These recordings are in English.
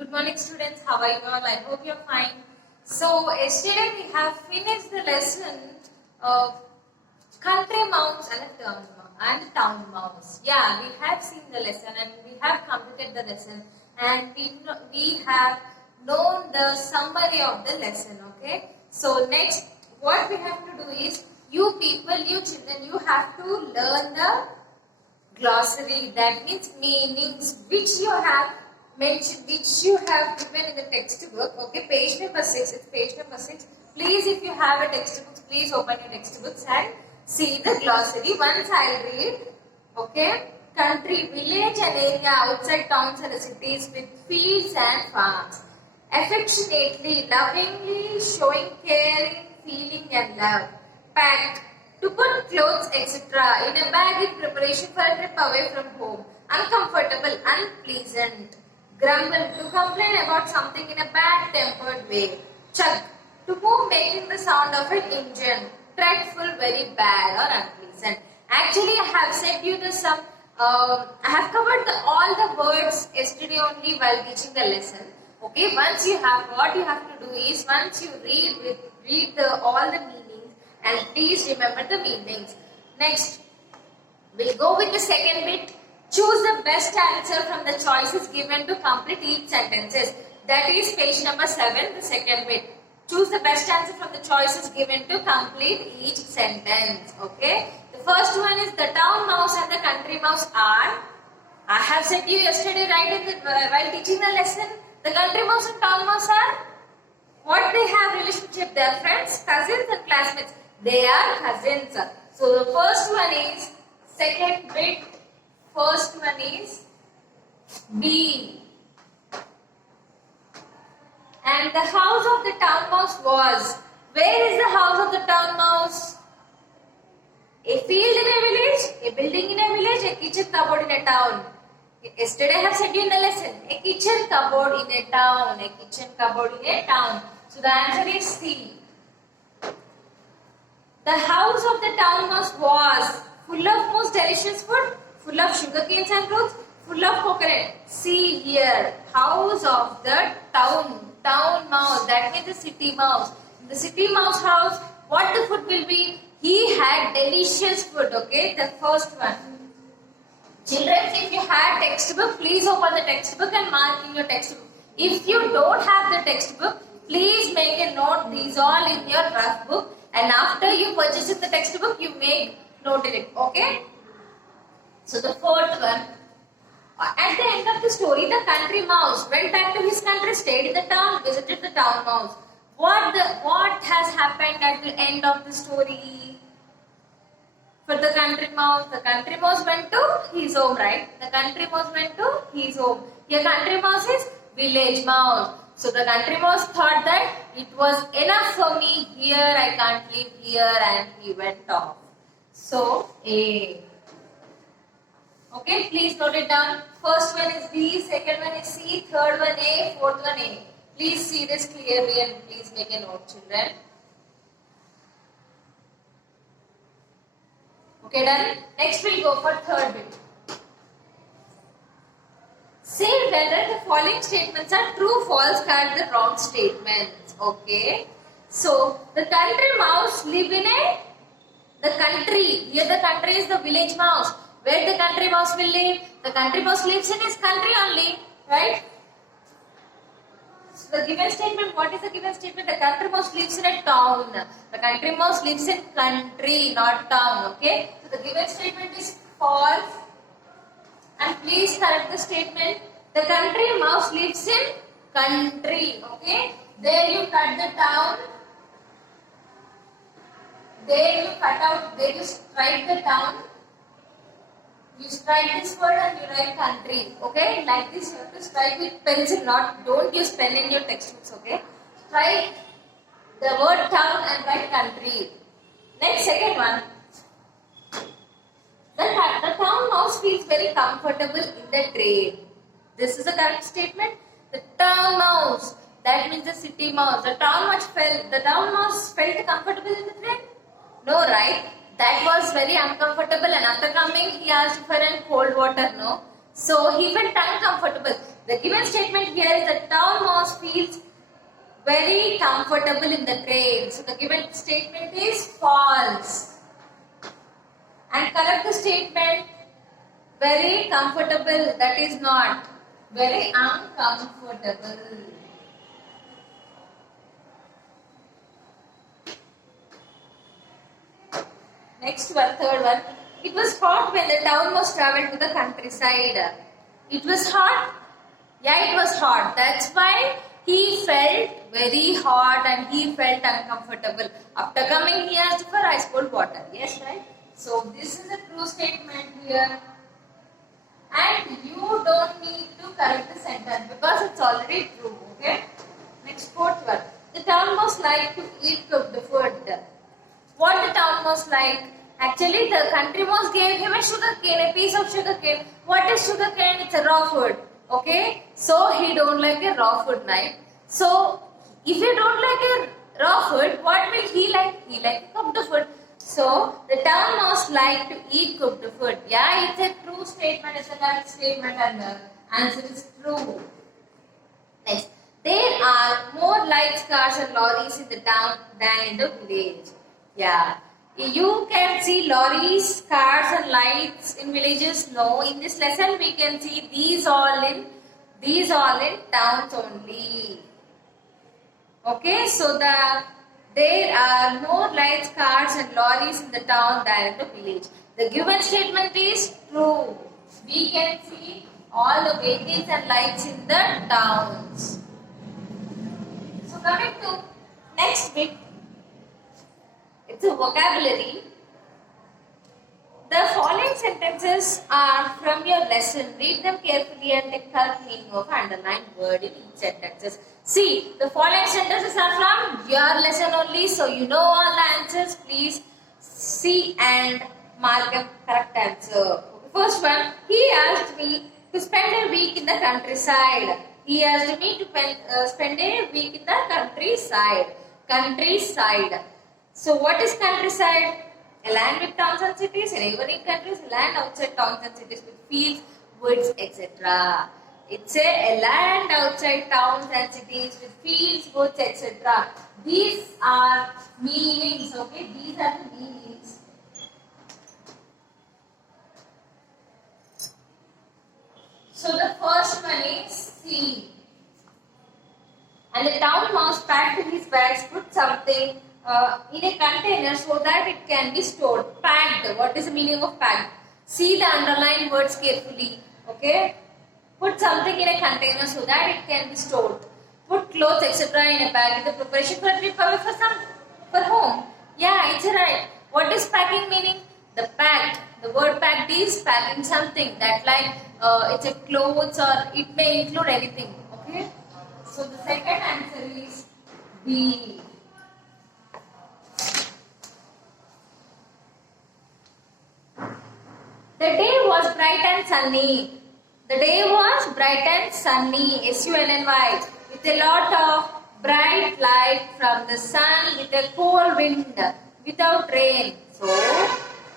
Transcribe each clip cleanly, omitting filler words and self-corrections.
Good morning, students. How are you all? I hope you're fine. So, yesterday we have finished the lesson of country mouse and town mouse. Yeah, we have seen the lesson and we have completed the lesson and we have known the summary of the lesson. Okay. So, next what we have to do is you people, you children, you have to learn the glossary, that means meanings which you have mentioned, which you have given in the textbook. Okay, page number 6. It's page number 6. Please, if you have a textbook, please open your textbooks and see the glossary. Once I'll read. Okay, country, village and area outside towns and cities with fields and farms. Affectionately, lovingly, showing caring, feeling and love. Packed, to put clothes, etc. in a bag in preparation for a trip away from home. Uncomfortable, unpleasant. Grumble, to complain about something in a bad-tempered way. Chug, to move making the sound of an engine. Dreadful, very bad or unpleasant. Actually, I have said you the some. I have covered all the words yesterday only while teaching the lesson. Okay, once you have, what you have to do is once you read all the meanings. And please remember the meanings. Next, we'll go with the second bit. Choose the best answer from the choices given to complete each sentences. That is page number 7, the second bit. Choose the best answer from the choices given to complete each sentence. Okay. The first one is the town mouse and the country mouse are. I have said you yesterday, right, while teaching the lesson. The country mouse and town mouse are. What they have relationship? They are friends, cousins, and classmates. They are cousins. So the first one is second bit. First one is B. And the house of the town mouse was. Where is the house of the town mouse? A field in a village, a building in a village, a kitchen cupboard in a town. Yesterday I have said you in the lesson. A kitchen cupboard in a town. A kitchen cupboard in a town. So the answer is C. The house of the town mouse was full of most delicious food, full of sugar canes and fruits, full of coconut. See here, house of the town mouse. That means the city mouse. In the city mouse house, what the food will be? He had delicious food. Okay, the first one. Children, if you have textbook, please open the textbook and mark in your textbook. If you don't have the textbook, please make a note. These all in your rough book. And after you purchase the textbook, you make note in it. Okay? So the fourth one. At the end of the story, the country mouse went back to his country, stayed in the town, visited the town mouse. What has happened at the end of the story? For the country mouse went to his home, right? The country mouse went to his home. Here country mouse is village mouse. So the country mouse thought that it was enough for me here, I can't live here, and he went off. So A. Okay, please note it down. First one is B, second one is C, third one A, fourth one A. Please see this clearly and please make a note, children. Okay, done? Next we'll go for third bit. Say whether the following statements are true, false, correct, the wrong statements. Okay. So, the country mouse live in the country. Here the country is the village mouse. Where the country mouse will live? The country mouse lives in his country only. Right? So, the given statement, what is the given statement? The country mouse lives in a town. The country mouse lives in country, not town. Okay. So, the given statement is false. And please correct the statement. The country mouse lives in country. Okay. There you cut the town. There you cut out. There you strike the town. You strike this word and you write country. Okay. Like this you have to strike with pencil. Don't use pen in your textbooks. Okay. Strike the word town and write country. Next, second one. The town mouse feels very comfortable in the train. This is a correct statement. The town mouse, that means the city mouse. The town mouse felt comfortable in the train? No, right? That was very uncomfortable and after coming he asked for a cold water, no? So he felt uncomfortable. The given statement here is that town mouse feels very comfortable in the train. So the given statement is false. And correct the statement, very comfortable, that is not. Very uncomfortable. Next one, third one. It was hot when the town mouse traveled to the countryside. It was hot? Yeah, it was hot. That's why he felt very hot and he felt uncomfortable. After coming, he asked for ice cold water. Yes, right? So, this is a true statement here. And you don't need to correct the sentence because it's already true. Okay? Next, fourth one. The town mouse liked to eat cooked food. What the town mouse like? Actually, the country mouse gave him a sugar cane, a piece of sugar cane. What is sugar cane? It's a raw food. Okay? So, he don't like a raw food, right? So, if you don't like a raw food, what will he like? He like cooked food. So, the town mouse like to eat cooked food. Yeah, it's a true statement, it's a correct statement and the answer is true. Next, there are more lights, cars and lorries in the town than in the village. Yeah, you can see lorries, cars and lights in villages. No, in this lesson we can see these all in towns only. Okay, so there are more lights, cars and lorries in the town than in the village. The given statement is true. We can see all the vehicles and lights in the towns. So coming to next bit, it's a vocabulary. The following sentences are from your lesson. Read them carefully and take correct meaning of underlined word in each sentence. See, the following sentences are from your lesson only, so you know all the answers. Please see and mark a correct answer. First one, he asked me to spend a week in the countryside. He asked me to spend a week in the countryside. Countryside. So what is countryside? A land with towns and cities. In neighboring countries, land outside towns and cities with fields, woods, etc. It's a land outside towns and cities with fields, woods, etc. These are meanings. Okay, these are the meanings. So the first one is C. And the town mouse packed his bags, put something in a container so that it can be stored. Packed. What is the meaning of packed? See the underlined words carefully. Okay. Put something in a container so that it can be stored. Put clothes etc. in a bag. The preparation for a trip away for home. Yeah, it's right. What is packing meaning? The packed. The word packed is packing something that like it's a clothes or it may include anything. Okay. So the second answer is B. The day was bright and sunny. The day was bright and sunny, S-U-N-N-Y, with a lot of bright light from the sun, with a cold wind, without rain. So,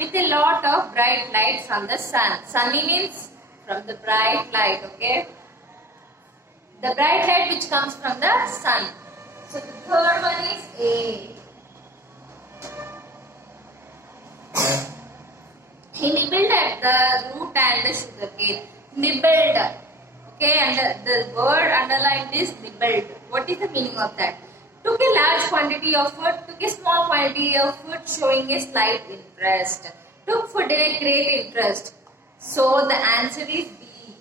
with a lot of bright light from the sun. Sunny means from the bright light, okay? The bright light which comes from the sun. So, the third one is A. He nibbled at the root and the sugar cane. Nibbled. Okay, and the word underlined is nibbled. What is the meaning of that? Took a large quantity of food, took a small quantity of food, showing a slight interest. Took food in a great interest. So the answer is B.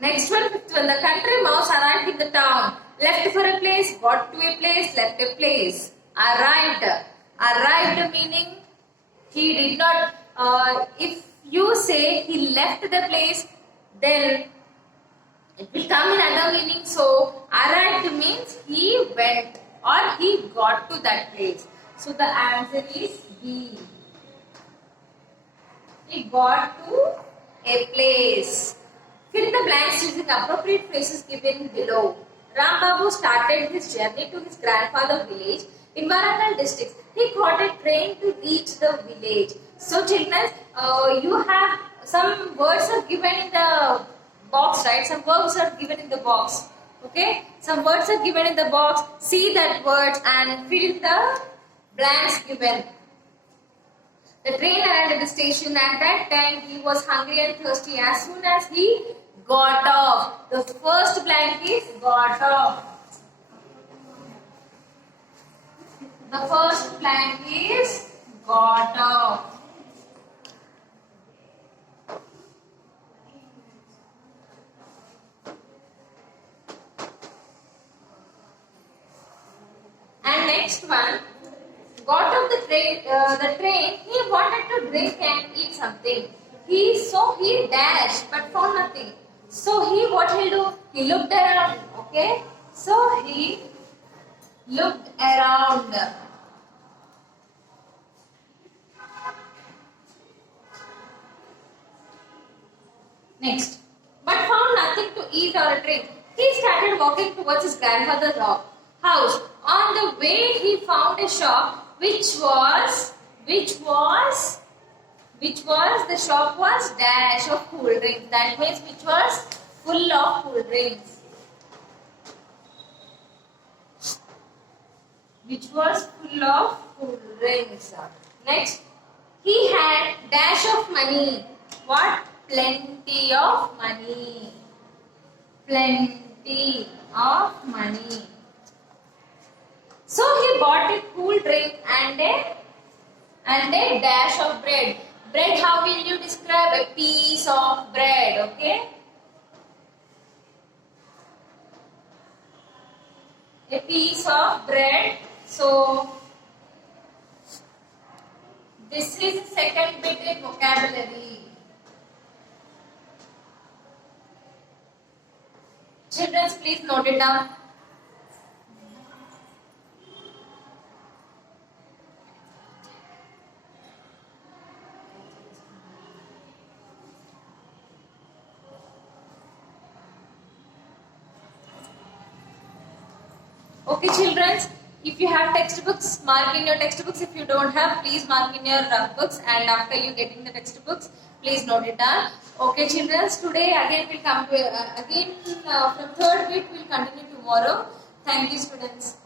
Next one, fifth one. The country mouse arrived in the town. Left for a place, got to a place, left a place. Arrived. Arrived meaning he did not, if you say he left the place, then it will come in another meaning. So, arrived means he went or he got to that place. So, the answer is B. He got to a place. Fill the blanks using appropriate phrases given below. Ram Babu started his journey to his grandfather's village in Warangal district. He caught a train to reach the village. So children, you have some words are given in the box, right? Some verbs are given in the box. Okay? Some words are given in the box. See that word and fill the blanks given. The train arrived at the station. At that time, he was hungry and thirsty. As soon as he got off, the first blank is got off. The first blank is got off. And next one, got off the train. He wanted to drink and eat something. He dashed but found nothing. So what he'll do? He looked around. Okay. So he looked around. Next, but found nothing to eat or drink. He started walking towards his grandfather's house. On the way, he found a shop which was the shop was dash of cool drinks. That means which was full of cool drinks. Which was full of cool drinks. Next, he had dash of money. What? Plenty of money. Plenty of money. So he bought a cool drink and a dash of bread. Bread, how will you describe? A piece of bread, okay? A piece of bread. So this is the second bit in vocabulary. Children, please note it down. Okay, children, if you have textbooks, mark in your textbooks. If you don't have, please mark in your rough books. And after you getting the textbooks, please note it down. Okay, children, today again we'll come to from third bit. We'll continue tomorrow. Thank you, students.